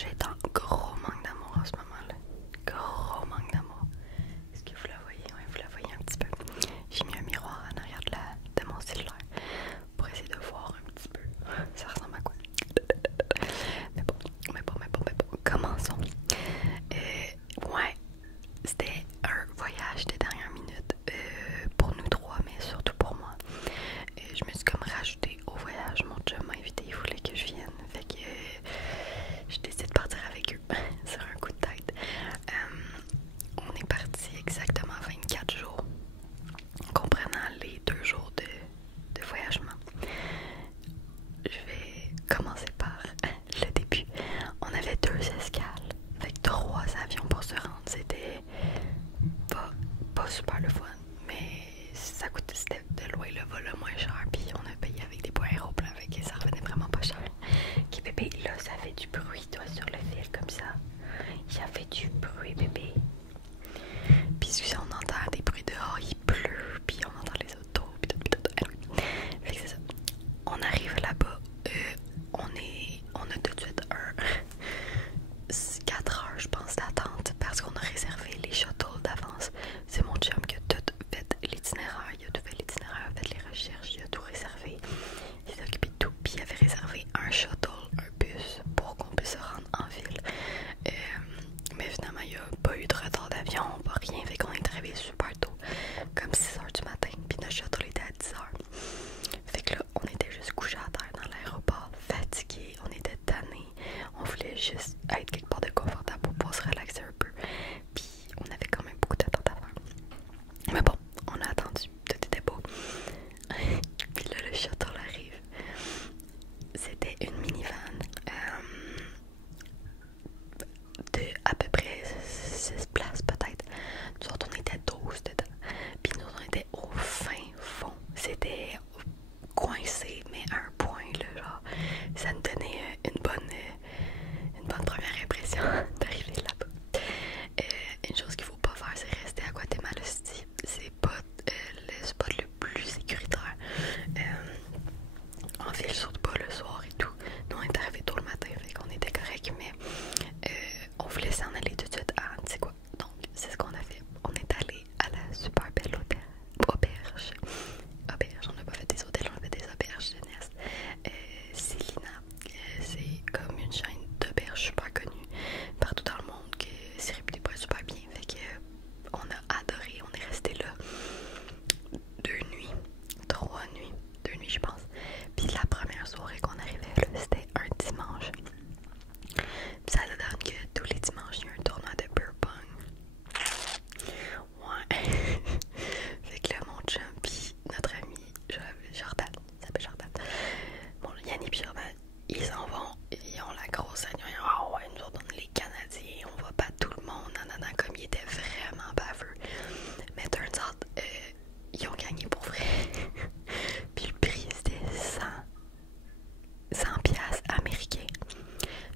J'ai un gros manque d'amour en ce moment-là. Gros manque d'amour. Est-ce que vous la voyez? Oui, vous la voyez un petit peu. J'ai mis un miroir en arrière de mon cellulaire pour essayer de voir un petit peu. Ça ressemble à quoi? Mais bon. Commençons. Ouais, c'était un voyage de dernière minute pour nous trois, mais surtout pour moi. Je me suis comme rajoutée au voyage. Mon chum m'a invité, il voulait que je vienne. Fait que je décide de partir avec eux sur un coup de tête. On est parti exactement 24 jours, comprenant les 2 jours de voyagement. Je vais commencer par le début. On avait 2 escales, avec 3 avions pour se rendre. C'était pas super le fun, mais ça coûtait, c'était de loin le vol le moins cher, puis on a payé avec des points aéroplans, fait que ça revenait vraiment pas cher. Ok bébé, là ça fait du bruit toi sur le fil comme ça. Ça fait du bruit bébé. Puis si on entend des bruits dehors, il pleut, puis on entend les autos, puis tout. Fait que c'est ça. On arrive là-bas, on a tout de suite 4 heures je pense d'attente parce qu'on a réservé les shuttles d'avance. C'est mon chum qui a tout fait l'itinéraire, il a tout fait l'itinéraire, fait les recherches, il a tout réservé, il s'est occupé de tout, puis il avait réservé un shuttle, un bus pour qu'on puisse se rendre en ville. Mais finalement il n'y a pas eu de retard d'avion, pas rien, fait qu'on est arrivé super tôt, comme 6 heures du matin, puis notre shuttle était à 10 heures. Fait que là on était juste couchés à terre dans l'aéroport, fatigués, on était tannés, on voulait juste être quelque part de confortable pour pouvoir se relaxer un peu, puis on avait quand même beaucoup d'attentes à faire. Mais bon, on a attendu, tout était beau. Puis là le shuttle arrive. C'était une minivan de à peu près 6 places peut-être. Nous autres on était 12 dedans. Puis nous on était au fin fond. C'était coincé, mais à un point là, genre, ça nous donnait une bonne première impression d'arriver là-bas. Une chose qu'il faut pas faire, c'est rester à Guatemala City. C'est pas le spot le plus sécuritaire. En ville, surtout pas le soir et tout. Nous on est arrivé tôt le matin, fait qu'on était correct, mais on voulait s'en aller tout de suite à Antigua. Donc c'est ce qu'on a fait. On est allé à la super belle auberge. On n'a pas fait des hôtels, on a fait des auberges jeunesse. Célina, c'est comme une chaîne d'auberges super connue partout dans le monde, que c'est réputé pour être super bien. Fait que on a adoré, on est resté là 2 nuits je pense. Puis la première soirée qu'on arrivait là, c'était un dimanche. Puis ça donne que tous les dimanches il y a un tournoi de beer pong. Ouais. Fait que là mon chum pis notre ami Jordan, il s'appelle Jordan. Bon, Yannick pis Jordan, ils s'en vont, ils ont la grosse agneau. Ah ouais, nous autres on est les Canadiens, on va battre tout le monde. Nanana, comme ils étaient vraiment baveux. Mais turns out, ils ont gagné pour vrai. Puis le prix c'était 100 piastres américains.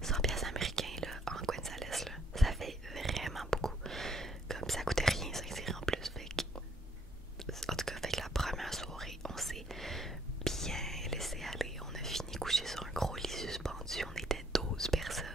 100 piastres américains là, en Gonzales là, ça fait vraiment beaucoup. Comme ça coûtait rien, 5 en plus. Fait que, en tout cas, fait que la première soirée, on s'est bien laissé aller. On a fini couché sur un gros lit suspendu. On était 12 personnes.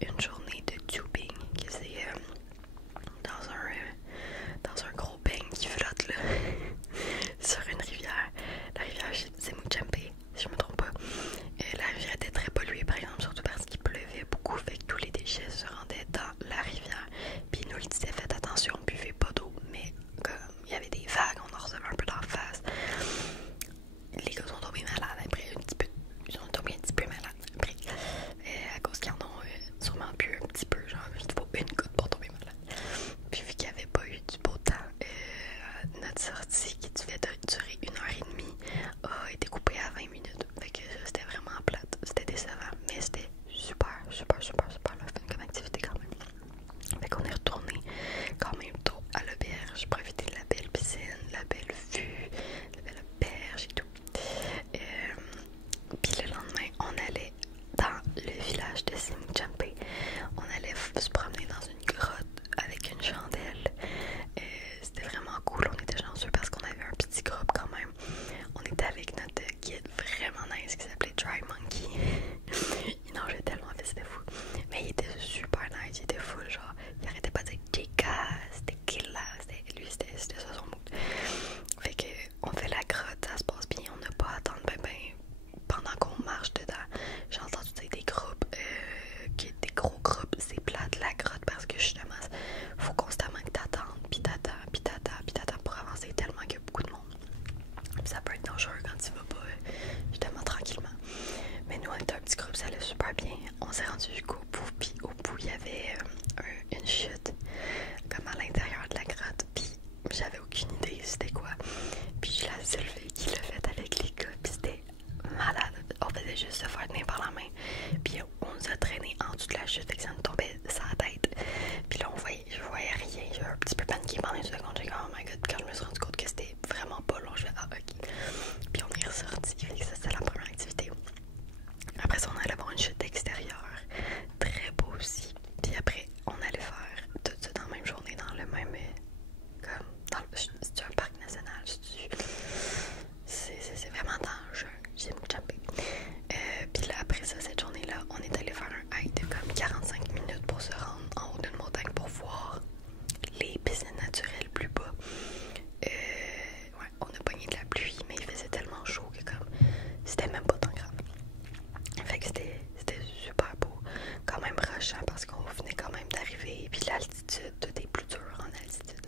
une journée de tubing, que c'est dans un gros beigne qui flotte là, sur une rivière. La rivière c'est Mouchampe, si je me trompe pas. La rivière était très polluée par exemple, surtout parce qu'il pleuvait beaucoup, fait que tous les déchets se rendaient dans la rivière. Puis ils nous le disaient, faites attention, buvez pas d'eau, mais comme il y avait des vagues, on en recevait un peu d'en face. Les gars sont tombés malades après un petit peu. Ils sont tombés un petit peu malades après. À cause qu'ils en ont sûrement bu un petit peu, genre il faut une goutte pour tomber malade. Puis vu qu'il n'y avait pas eu du beau temps, notre sortie qui devait durer 1h30 a été coupée à 20 minutes. Fait que c'était vraiment plate, c'était décevant, mais c'était super le fun comme activité quand même. Fait qu'on est retourné quand même tôt à l'auberge, profiter de la belle piscine, la belle vue, la belle auberge et tout. Puis le lendemain, on allait dans le village de Simichampe. On allait se promener dans une grotte avec une chandelle. C'était vraiment cool, on était chanceux parce qu'on avait un petit groupe quand même. On était avec notre guide vraiment nice qui s'appelait Dry Monkey. Il nageait tellement vite, c'était fou. Mais il était super nice, il était full, genre, il arrêtait pas de dire Chica, c'était Killa, c'était ça son mood. Fait que on fait la grotte, ça se passe bien, on n'a pas à attendre ben pendant qu'on marche dedans. J'ai entendu dire des groupes, des gros groupes, c'est plate la grotte parce que justement, faut constamment que t'attendes, puis t'attends pour avancer tellement qu'il y a beaucoup de monde. Puis ça peut être dangereux quand tu vas pas justement tranquillement. Mais nous on était un petit groupe, ça allait super bien. On s'est rendu jusqu'au bout, puis au bout il y avait une chute comme à l'intérieur de la grotte, puis j'avais aucune idée c'était quoi. Puis je la Sylvie qui l'a fait avec les gars, puis c'était malade. On faisait juste se faire tenir par la main, puis on nous a traîné en dessous de la chute, fait que ça nous tombait sur la tête. Puis là je voyais rien, j'ai un petit peu paniqué pendant une seconde, j'ai dit oh my god, quand je me suis rendu compte que c'était vraiment pas long, je fais ah ok. Puis on est ressorti, fait que ça c'était la première activité. Après ça on allait voir une chute extérieure, très beau aussi. Puis après on allait faire tout ça dans la même journée, dans le même comme dans le, c'est un parc national, c'est vraiment dangereux, j'ai Mouchampe. Puis là après ça, cette journée là on est allé faire un hike de comme 45 minutes pour se rendre en haut d'une montagne pour voir les piscines naturelles plus bas. Ouais, on a pogné de la pluie, mais il faisait tellement chaud que comme c'était même pas tant grave. Fait que c'était super beau, quand même rushant parce qu'on venait quand même d'arriver, puis l'altitude, tout est plus dur en altitude.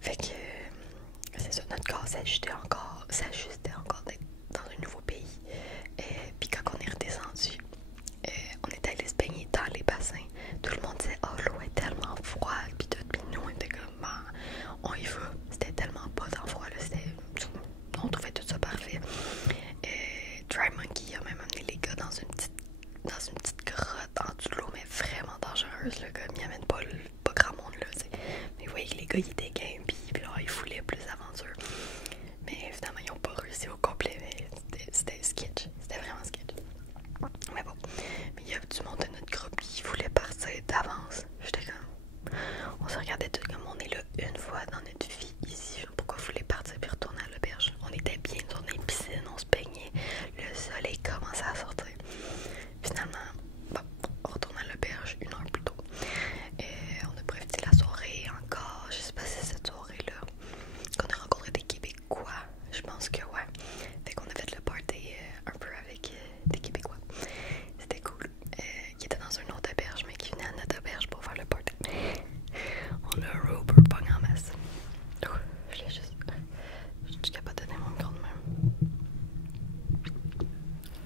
Fait que c'est ça, notre corps s'ajustait encore d'être dans un nouveau pays. Puis quand on est redescendu, on est allé se baigner dans les bassins. Tout le monde disait oh l'eau est tellement froide, puis tout, puis nous on était comme bah, on y va. C'était tellement pas dans froid là, on trouvait tout ça parfait. Dry Monkey a même amené les gars dans une petite grotte en dessous de l'eau, mais vraiment dangereuse là, comme il amène pas grand monde là, t'sais. Mais oui, les gars ils étaient game, puis là ils foulaient plus d'aventure. Mais évidemment ils ont pas réussi au complet, mais c'était sketch, c'était vraiment sketch. Mais bon, mais il y a du monde de notre groupe qui voulait partir d'avance. J'étais comme, on se regardait tout comme on est là une fois dans notre vie ici, pourquoi vous voulez partir puis retourner à l'auberge? On était bien dans une piscine, on se baignait, le soleil commençait à sortir. Finalement, bon, on retourne à l'auberge 1 heure plus tôt. On a profité de la soirée encore, je sais pas si c'est cette soirée-là qu'on a rencontré des Québécois, je pense que ouais. Fait qu'on a fait le party un peu avec des Québécois. C'était cool. Qui étaient dans une autre auberge, mais qui venaient à notre auberge pour faire le party. On a un roper pong en masse. Je suis capable de tenir mon micro de même.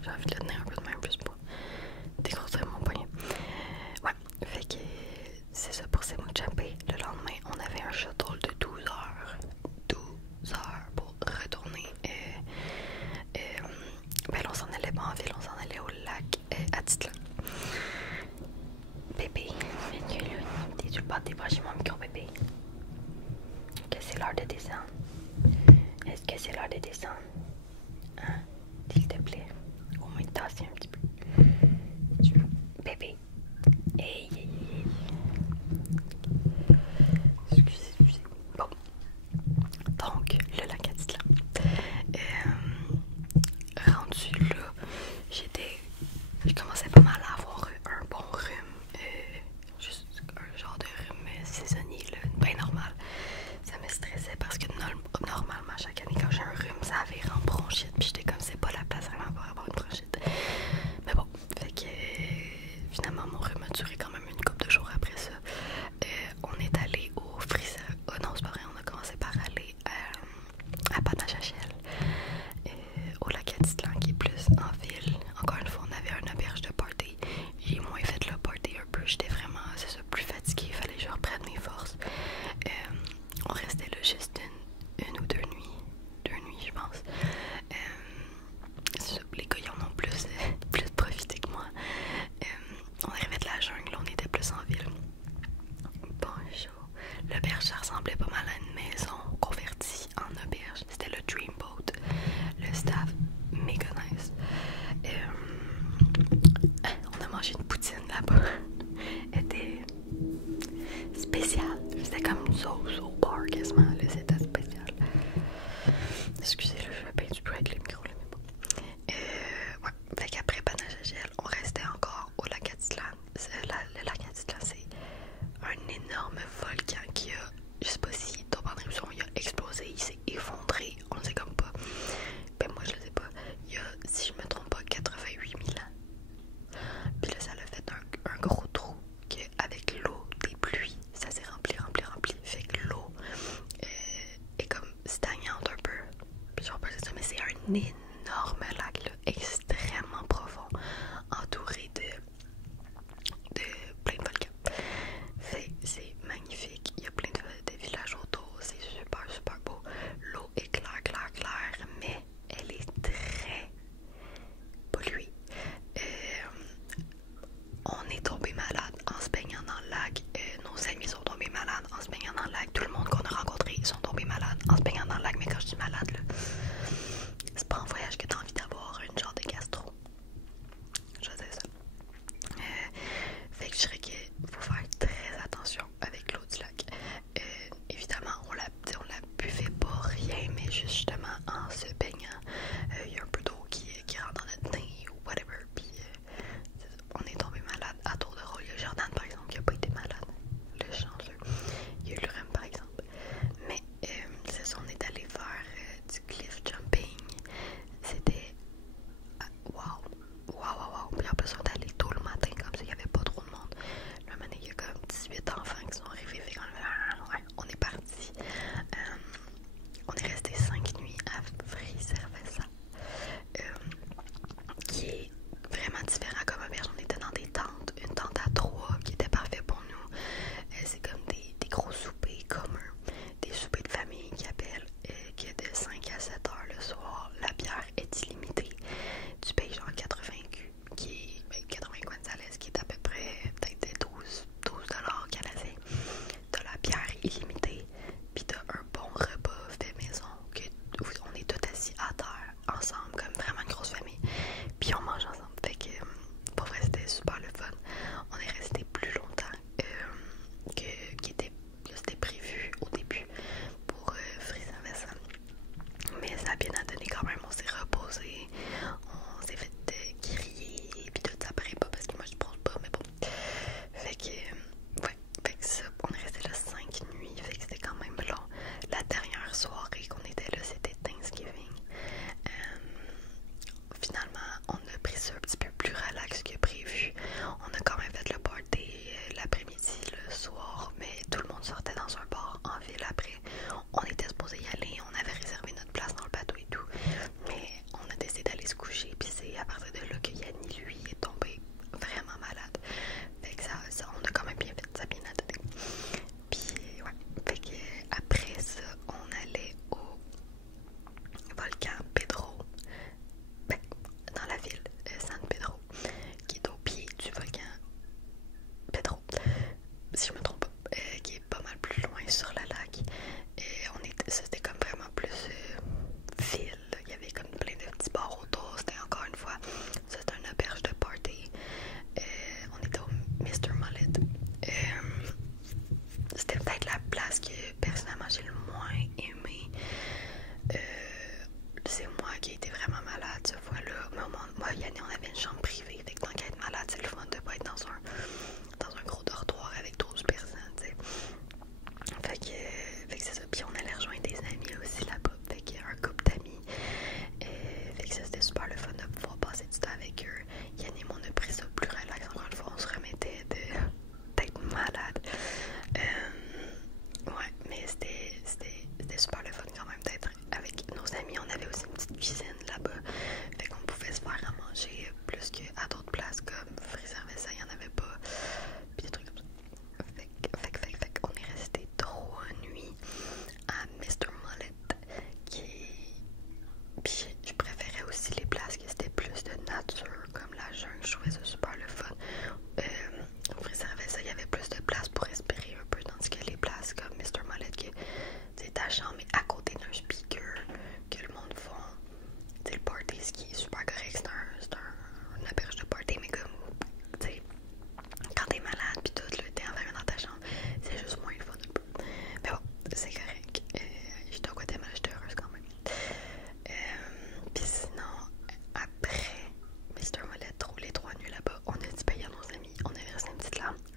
J'ai envie de le tenir un peu de même, plus pour dégrossir mon poignet. Ouais, fait que c'est ça pour Simichampe. Le lendemain, on avait un shuttle de 12 heures. 12 heures pour retourner. Ben là, on s'en allait pas en ville, on s'en allait au lac Atitlan. Bébé, t'es sur le bord des bras chez mon micro, bébé. Est-ce que c'est l'heure de descendre? Est-ce que c'est l'heure de descendre? Hein? S'il te plaît. Au moins tasser un petit peu. Bébé. Hey. Excusez. Bon. Donc, le lac Atitlan. Rendu là, je commençais pas mal à avoir un bon là-bas était spéciale. C'était comme une sauce au bar quasiment, là, c'était spécial. Excusez, là, je fais bien du bruit avec le micro, là, mais bon. Ouais, fait qu'après Panache à Gel, on restait encore au lac Atitlan. Le lac Atitlan, c'est un énorme volcan qui a, je sais pas si tombé en éruption, il a explosé, il s'est effondré, on ne sait comme pas. Ben moi je le sais pas, il y a, si je me trompe pas, 88 000 ans. Puis là ça l'a fait un gros trou qu'avec l'eau des pluies, ça s'est rempli. Fait que l'eau est comme stagnante un peu. Puis genre pas ça, mais c'est un énorme lac là, extrêmement profond, entouré de plein de volcans. Fait c'est magnifique. Il y a plein de villages autour. C'est super beau. L'eau est claire, mais elle est très polluée. On est tombé malade en se baignant dans le lac. Nos amis sont tombés malades en se baignant dans le lac. Tout le monde qu'on a rencontré sont tombés malades en se baignant dans le lac. Mais quand je dis malade, là, c'est pas un voyage que t'as envie d'avoir une genre de gastro. Je sais ça. Fait que je dirais qu'il faut faire très attention avec l'eau du lac. Évidemment, on la buvait pas rien, mais justement en se baignant, il y a un peu d'eau qui rentre dans notre nez ou whatever. Puis on est tombé malade à tour de rôle. Il y a Jordan par exemple qui a pas été malade, le chanceux. Il y a eu le rhume par exemple. Mais c'est ça, on est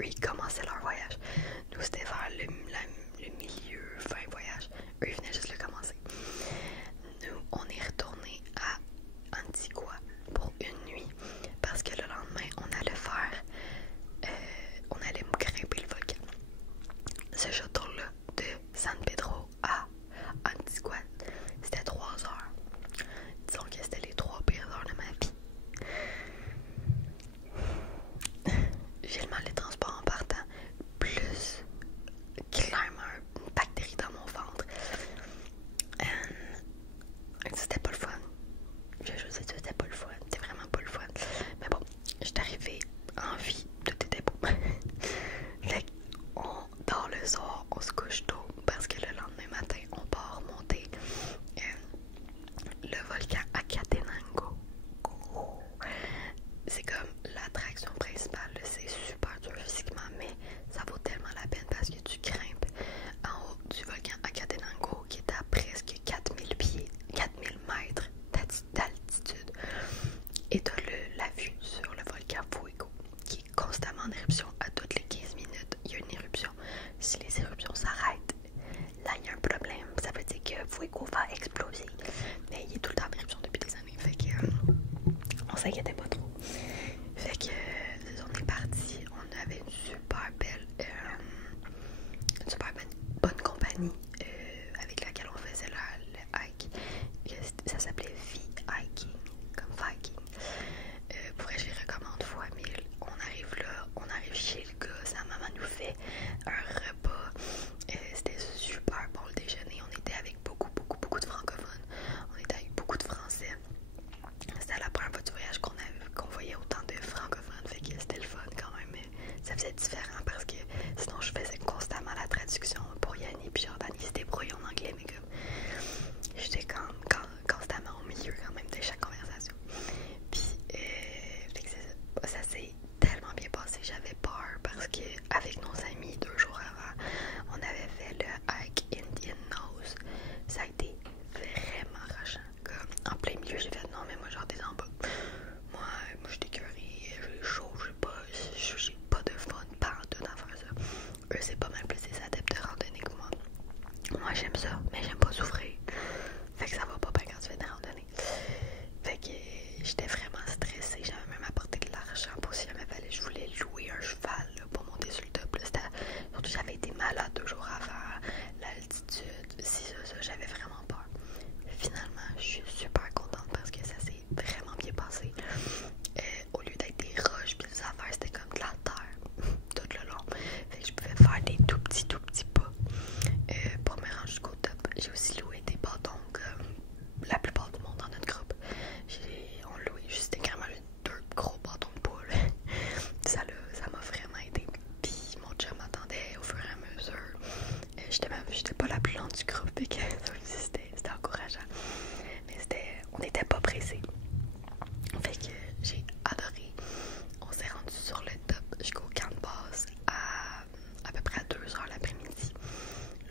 eux, ils commençaient leur voyage. Nous, c'était vers le milieu, fin voyage. Eux, ils venaient juste le commencer. Nous, on est retourné à Antigua pour une nuit parce que le lendemain, on allait grimper le volcan. Ce shuttle-là de San Pedro à Antigua, c'était 3 heures. Disons que c'était les 3 pires heures de ma vie. J'ai le mal des transports en partant, plus clairement une bactérie dans mon ventre. C'était pas le fun. Je sais que c'était pas le fun. C'était vraiment pas le fun. Mais bon, j'étais arrivée en vie. Tout était beau. Fait qu'on dort le soir, on se couche tôt parce que le lendemain matin, on part monter le volcan Acatenango. C'est comme l'attraction principale. C'est super dur physiquement, mais ça vaut tellement la peine parce que tu grimpes en haut du volcan Acatenango qui est à presque 4000 pieds, 4000 mètres d'altitude. Et t'as la vue sur le volcan Fuego qui est constamment en éruption. À toutes les 15 minutes, il y a une éruption. Si les éruptions s'arrêtent, là il y a un problème. Ça veut dire que Fuego va exploser. Mais il est tout le temps en éruption depuis des années. Fait que on s'inquiétait pas trop. Fait que on est parti. On avait une super belle bonne compagnie avec laquelle on faisait le hike. Ça s'appelait V-Hiking, comme Viking. Pour vrai, je les recommande fois 1000. On arrive là, on arrive chez le gars, sa maman nous fait un repas. C'était super bon le déjeuner. On était avec beaucoup de francophones. On était avec beaucoup de français. C'était la première fois du voyage qu'on voyait autant de francophones. Fait que c'était le fun quand même. Mais ça faisait différent parce que sinon je faisais constamment la traduction pour Yanni puis Jordan. Ils se débrouillent en anglais, mais comme j'étais constamment au milieu quand même de chaque conversation. Puis ça s'est tellement bien passé. J'avais peur parce que avec nos amis 2 jours avant, on avait fait le hike Indian Nose. Ça a été vraiment rushant. Comme en plein milieu, j'ai fait non mais moi j'en descends pas. Moi j'étais curée, j'ai chaud, j'ai pas de fun partout dans faire ça. Eux c'est pas mal plus des adeptes de randonnée que moi. Moi j'aime ça, mais j'aime pas souffrir. Fait que ça va pas bien quand tu fais des randonnées. Fait que j'étais vraiment stressée. J'avais même apporté de l'argent pour si jamais fallait. Je voulais louer un cheval là, pour monter sur le top. Surtout j'avais été malade 2 jours avant. L'altitude, ça, j'avais vraiment peur. Finalement, je suis super contente parce que ça s'est vraiment bien passé. Au lieu d'être des roches puis des affaires, c'était comme de la terre tout le long. Fait que je pouvais faire des tout petits pas pour me rendre jusqu'au top. J'ai aussi loué des bâtons comme la plupart du monde dans notre groupe. On louait juste carrément 2 gros bâtons de poule. Ça m'a vraiment aidé. Puis mon chum m'attendait au fur et à mesure. J'étais pas la plus lente du groupe, fait que ça aussi c'était encourageant. Mais on n'était pas pressés. Fait que j'ai adoré. On s'est rendu sur le top jusqu'au camp de base à peu près à 2h l'après-midi.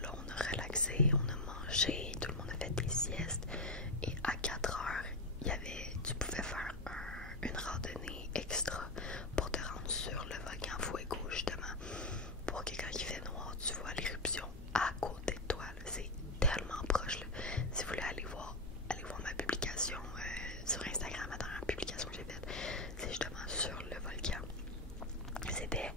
Là on a relaxé, on a mangé, tout le monde a fait des siestes. Et à 4h, tu pouvais faire une randonnée extra pour te rendre sur le volcan Fuego justement. Pour que quand il fait noir, tu vois l'éruption à côté de toi. C'est tellement proche. Là. Si vous voulez aller voir ma publication sur Instagram, la dernière publication que j'ai faite, c'est justement sur le volcan. C'était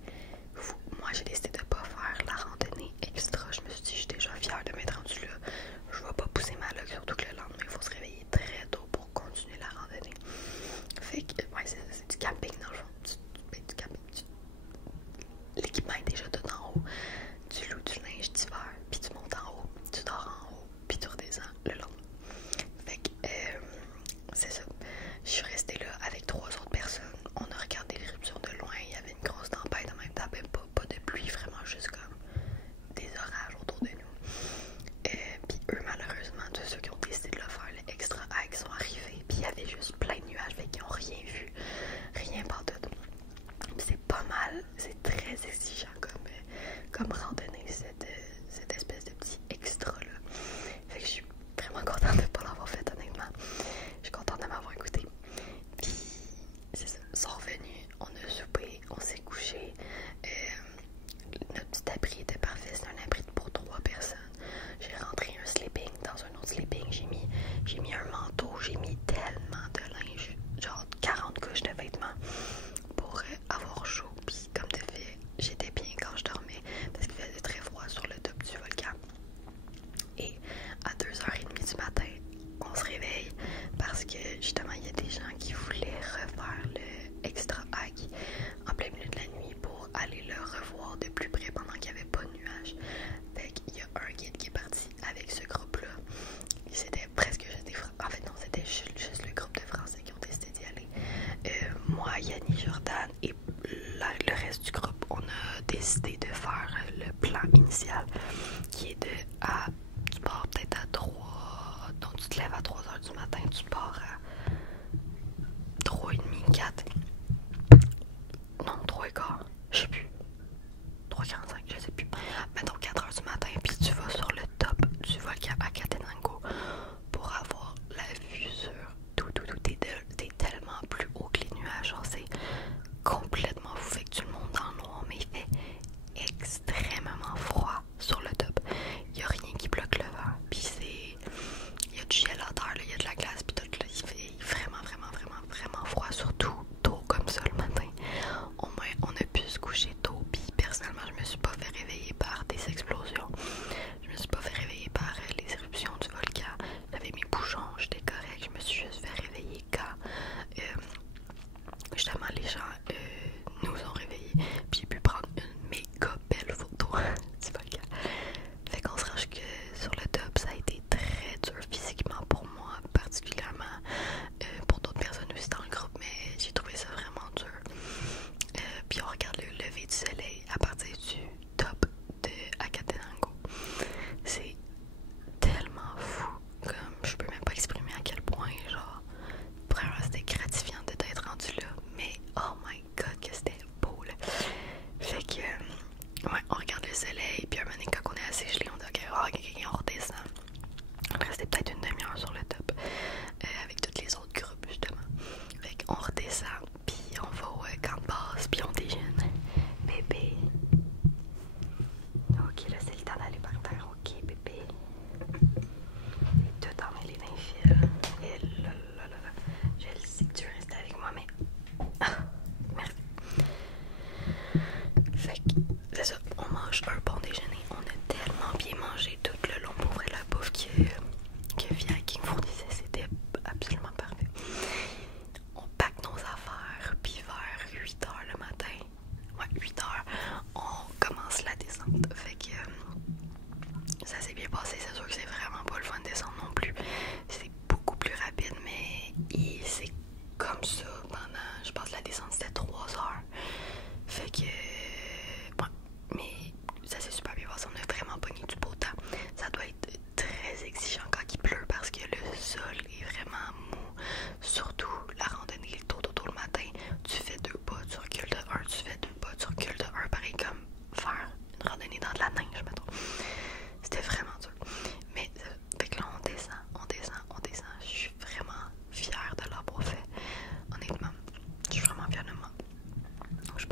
fou. Moi, j'ai décidé de ne pas faire la randonnée extra. Je me suis dit, je suis déjà fière de m'être rendue là. Je vais pas pousser ma luck, surtout que le lendemain, il faut se réveiller très tôt pour continuer la randonnée. Fait que, ouais, c'est du camping dans le fond. Du camping. L'équipement est déjà tout en haut. Tu loues du linge d'hiver, puis tu montes en haut, tu dors en haut, puis tu redescends le long. Fait que, c'est ça. Je suis restée là avec 3 autres personnes. On a regardé l'éruption de loin. Il y avait une grosse tempête en même temps, même pas de pluie, vraiment juste comme des orages autour de nous. Puis eux, malheureusement, tous ceux qui ont décidé de le faire, les extra hikes sont arrivés. Puis il y avait juste plein de nuages, fait qu'ils n'ont rien vu, rien pantoute. C'est pas mal, c'est très exigeant comme randonnée, cette espèce de petit extra là. Fait que je suis vraiment contente de ne pas l'avoir fait, honnêtement. Je suis contente de m'avoir écoutée. Puis c'est ça, ils sont revenus, on a soupé, on s'est couché.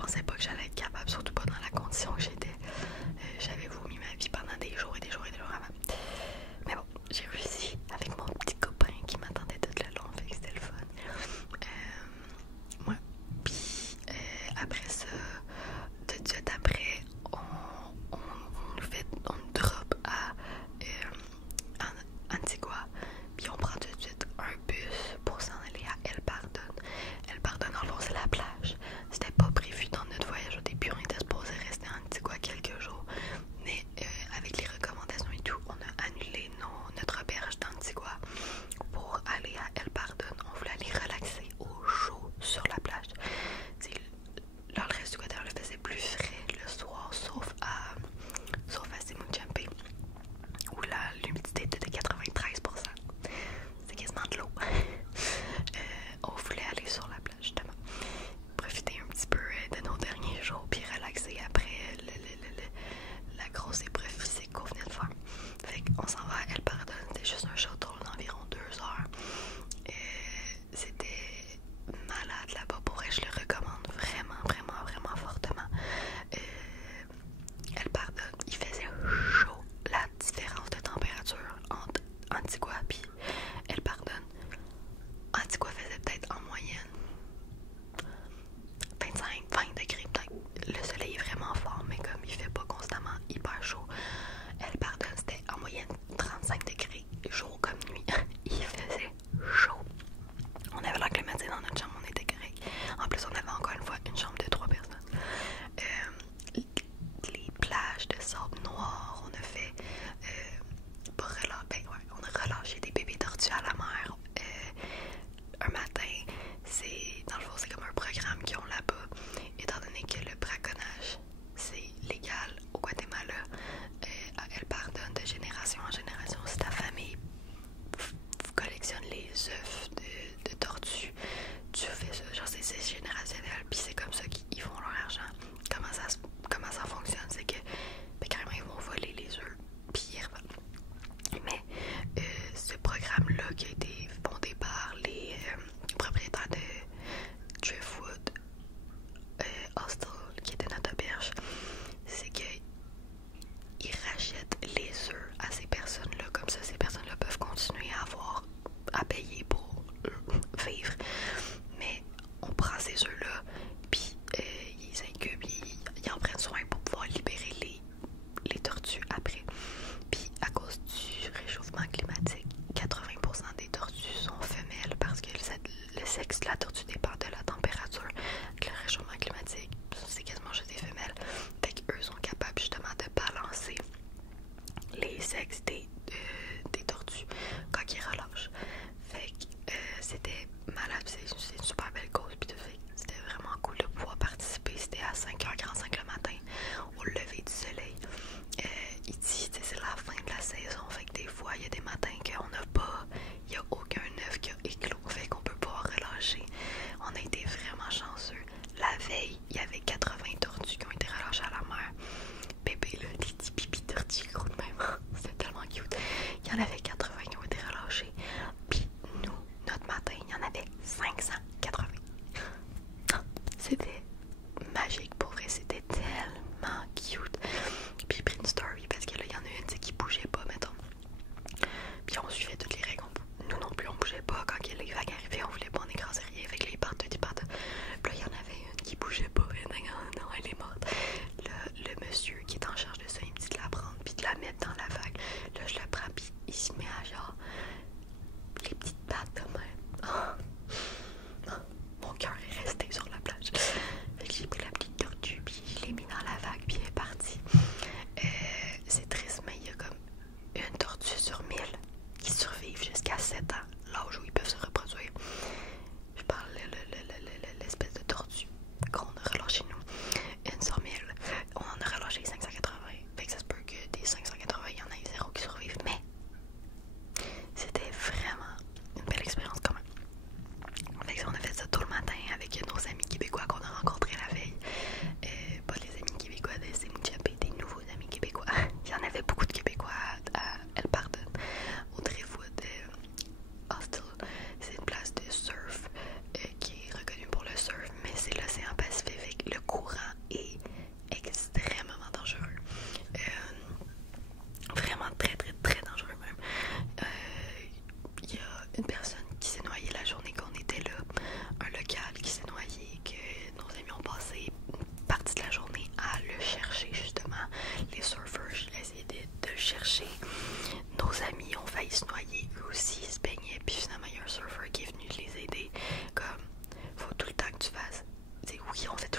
pensais pas que j'allais être capable, surtout pas dans la condition que j'étais. J'avais vomi ma vie pendant des jours et des jours et des jours avant. Mais bon, j'ai réussi avec mon petit copain qui m'attendait tout le long, fait que c'était le fun. Ouais. Puis après ça, tout de suite après, on nous drop à Antigua. Puis on prend tout de suite un bus pour s'en aller à El Pardon. El Pardon, en fond, c'est la plage. C'était pas prévu dans notre voyage au début.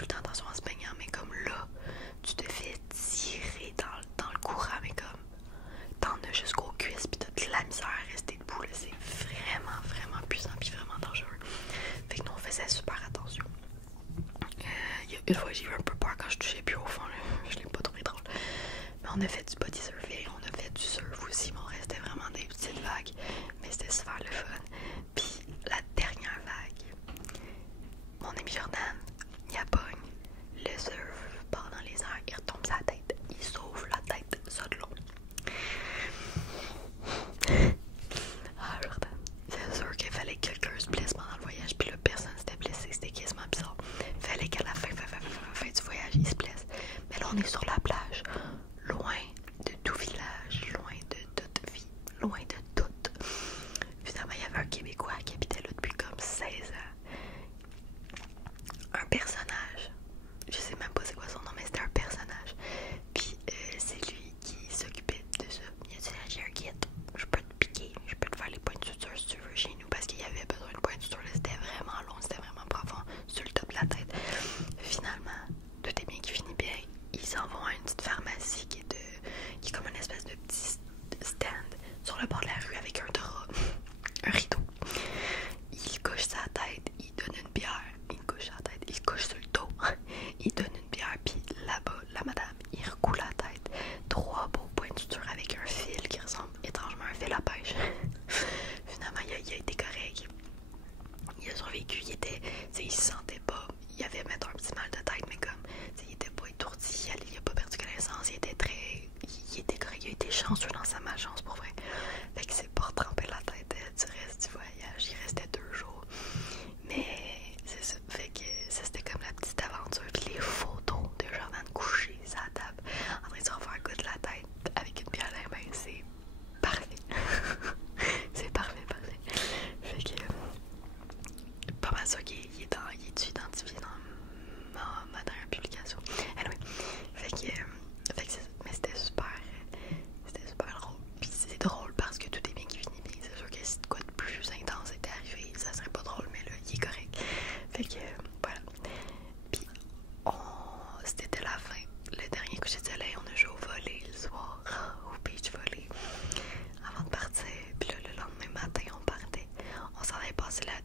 tout le temps attention en se baignant, mais comme là, tu te fais tirer dans le courant, mais comme t'en as jusqu'aux cuisses, pis t'as de la misère à rester debout, là, c'est vraiment, vraiment puissant, pis vraiment dangereux. Fait que nous, on faisait super attention. Il y a une fois, j'ai eu un peu peur quand je touchais plus au fond, là. Je l'ai pas trouvé drôle. Mais on a fait du body surfing, on a fait du surf aussi, mais on restait vraiment des petites vagues, mais c'était super le fun. Puis la dernière vague, mon ami Jordan, il pogne le surf, part dans les airs, il retombe sa tête, il sauve la tête, ça de long. Ah Jordan, c'est sûr qu'il fallait que quelqu'un se blesse pendant le voyage, puis là personne s'était blessé, c'était quasiment bizarre. Fallait qu'à la fin du voyage, il se blesse. Mais là on est sur la plage, loin de tout village, loin de toute vie, loin de tout. Finalement, il y avait un Québécois qui habitait là depuis comme 16 ans. Un personnage, je sais même pas c'est quoi son nom, mais c'était un personnage. Puis c'est lui qui s'occupait de ça. Il a dit j'ai un kit, je peux te piquer, je peux te faire les points de suture si tu veux chez nous, parce qu'il y avait besoin de points de suture. C'était vraiment long, c'était vraiment profond sur le top de la tête. Finalement, tout est bien qui finit bien. Ils s'en vont à une petite pharmacie qui est comme une espèce de petit stand sur le bord de la rue avec un drap, un rideau. Il couche sa tête, il donne une bière, il couche sa tête, il couche sur le dos, il donne une bière, puis là-bas, la madame, il recoule la tête. 3 beaux points de suture avec un fil qui ressemble étrangement à un fil à pêche. Finalement, il a été correct. Il a survécu, il se sentait pas, il avait mettre un petit mal de tête, mais comme, il était pas étourdi, il a pas perdu connaissance, il était correct, il a été chanceux dans sa malchance pour vrai. Fait que c'est pas trempé la tête du reste du voyage, il restait 2 jours. Mais c'est ça, fait que ça c'était comme la petite aventure, puis les photos de Jordan couché sur la table, en train de se refaire coup de la tête avec une bière à la main, c'est parfait. C'est parfait. Fait que pas mal sûr qu'il est identifié dans ma dernière publication. Anyway, fait que c'est ça. Mais c'était super drôle. Puis c'est drôle parce que tout est bien qui finit bien. C'est sûr que si de quoi de plus intense était arrivé, ça serait pas drôle, mais là, il est correct. Fait que voilà. Puis c'était la fin. Le dernier coucher de soleil, on a joué au volley le soir, au beach volley, avant de partir. Puis là, le lendemain matin, on partait. On s'en allait passer la